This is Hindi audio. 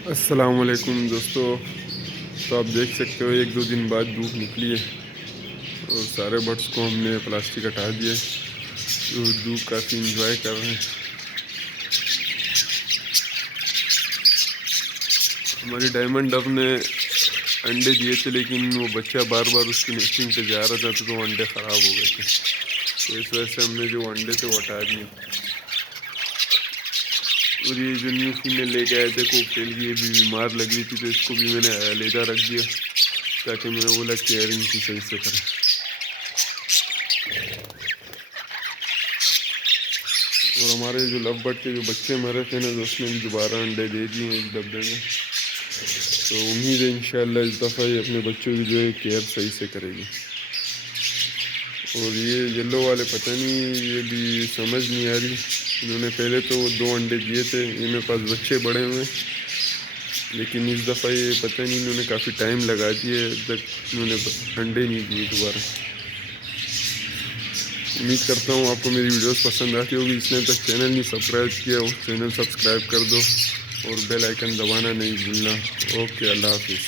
अस्सलामुअलैकुम दोस्तों। तो आप देख सकते हो 1-2 दिन बाद धूप निकली है और सारे बर्ड्स को हमने प्लास्टिक हटा दिया है। तो धूप काफ़ी इंजॉय कर रहे हैं। हमारी डायमंड डव ने अंडे दिए थे, लेकिन वो बच्चा बार बार उसकी नेस्टिंग पे जा रहा था तो वो अंडे ख़राब हो गए थे। तो इस वजह से हमने जो अंडे थे वो हटा दिए। और ये जो न्यू फीमेल लेके आए थे कोकटेल की, ये भी बीमार लग रही थी तो इसको भी मैंने अलहदा रख दिया ताकि मैंने बोला केयरिंग की सही से करें। और हमारे जो लव बर्ड के जो बच्चे मरे थे ना, तो उसने भी दोबारा अंडे दे दिए एक डब्बे में। तो उम्मीद है इंशाल्लाह इस दफ़ा ये अपने बच्चों की जो है केयर सही से करेगी। और ये येलो वाले पता नहीं, ये भी समझ नहीं आ रही। इन्होंने पहले तो 2 अंडे दिए थे, ये मेरे पास बच्चे बड़े हुए, लेकिन इस दफ़ा ये पता नहीं इन्होंने काफ़ी टाइम लगा दिए, अब तक इन्होंने अंडे नहीं दिए दोबारा। उम्मीद करता हूँ आपको मेरी वीडियोस पसंद आती होगी। जिसने तक चैनल नहीं सब्सक्राइब किया वो चैनल सब्सक्राइब कर दो और बेल आइकन दबाना नहीं भूलना। ओके, अल्लाह हाफिज़।